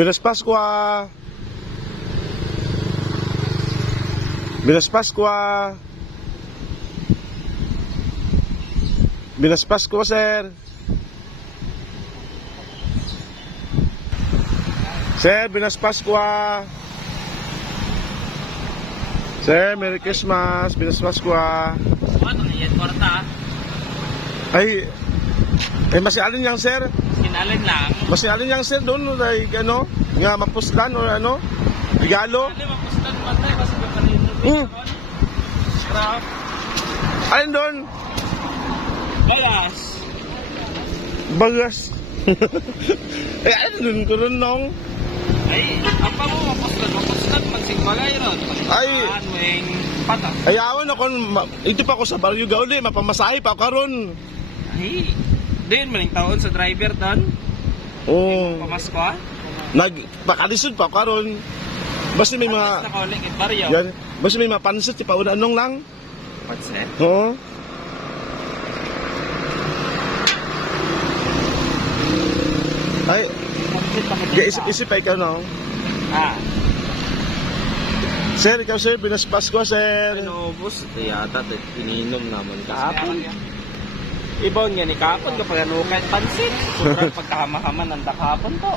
Binas Pasqua. Binas Pasqua. Binas Pasqua, sir. Sir, Binas Pasqua. Sir, Merry Christmas. Binas Pasqua. Ano, yan, kwarta. Ay, eh, masialin yang sir. Sinalin lang. Masialin yang sir doon, like, ano, nga mapustan or ano, regalo. Ano, mapustan man tayo kasi may kanino. Hmm. Scrap. Alin doon? Balas. Bagas. eh, alin doon ko rin nung? Ay, ang pa mo, mapustan, mapustan, magsing bagay ron. Ay. Pagkaan, wing patak. Ayawan ako, ito pa ako sa Barrio Gauli, mapamasahe pa ako karon. Ay, din, maning taon sa driver doon. Oo. Pamasko ah. Nag, pakalisod pa karon. Basta may mga, baryo. yan, basta may mga pansit, di pa unanong lang. That? Oo. Ay, gaisip-isip pa ikaw, no? Ah, Sir, ikaw sir, binas Pasko, sir. Pinobos, ito yata, ininom naman kahapon. Ibon nga ni kahapon kapag ano kahit pansit. Sobrang pagkahama-hama ng kahapon to.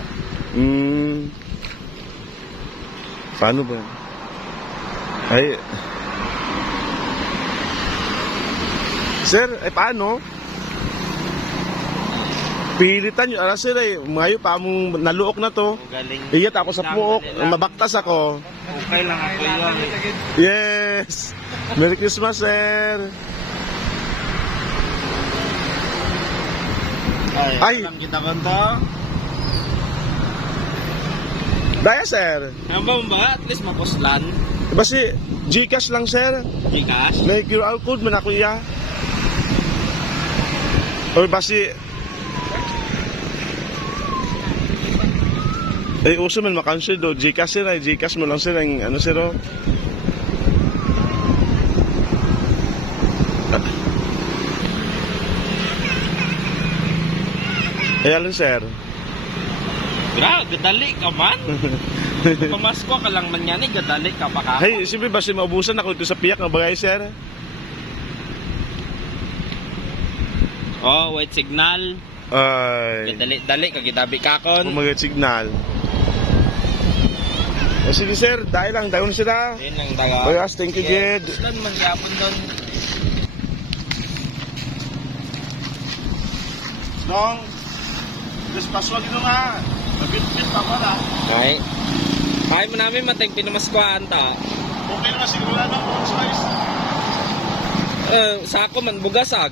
Hmm. Paano ba? Ay. Sir, ay paano? Pilitan nyo. Ara sir, ay, ngayon pa mong naluok na to. Galing. Iyat ako sa puok, mabaktas ako. Okay lang ako yun. Yes! Merry Christmas, sir! Ay, kita ba to? Daya, sir! Ano ba ba? At least mapuslan. Basi, Gcash lang, sir. Gcash. May QR code man ako iya. Or basi Eh, uso man makansel do. Gcash sir ay Gcash mo lang sir ang ano sir oh. Eh, alin sir? Gra, gadali ka man. Pamasko ka lang man yan eh, gadali ka pa ka. Hey, siyempre basi maubusan ako ito sa piyak ng bagay sir. Oh, white signal. Ay. Gadali-dali ka gidabi kakon. Umagat signal. O sige sir, dahil lang, dahil sila. Yun ang taga. Bayas, thank you, Jed. Puslan man yapon doon. Dong, paswag ito nga. Nabit-bit pa na. Okay. Kaya mo namin matag pinamaskwaan ta. Okay na siguro na no, size. Eh, sa ako man bugasag.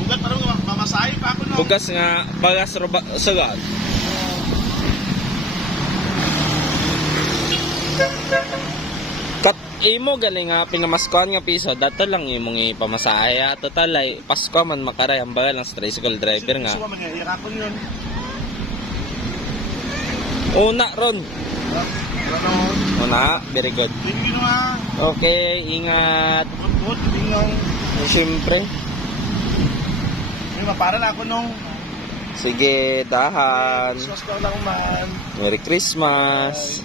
Bugat pa rin, mamasahe pa ako no. Bugas nga bagas roba sagad. Kat imo galing nga pinamaskuhan nga piso. Dato lang imong ipamasahe. Ha. total ay Pasko man makaray. Ang bagal ng tricycle driver nga. Man yan, irakon yun. una ron. Una very good. Okay ingat. Tingin siyempre mapara na ako nung. sige dahan. Christmas lang man. Merry Christmas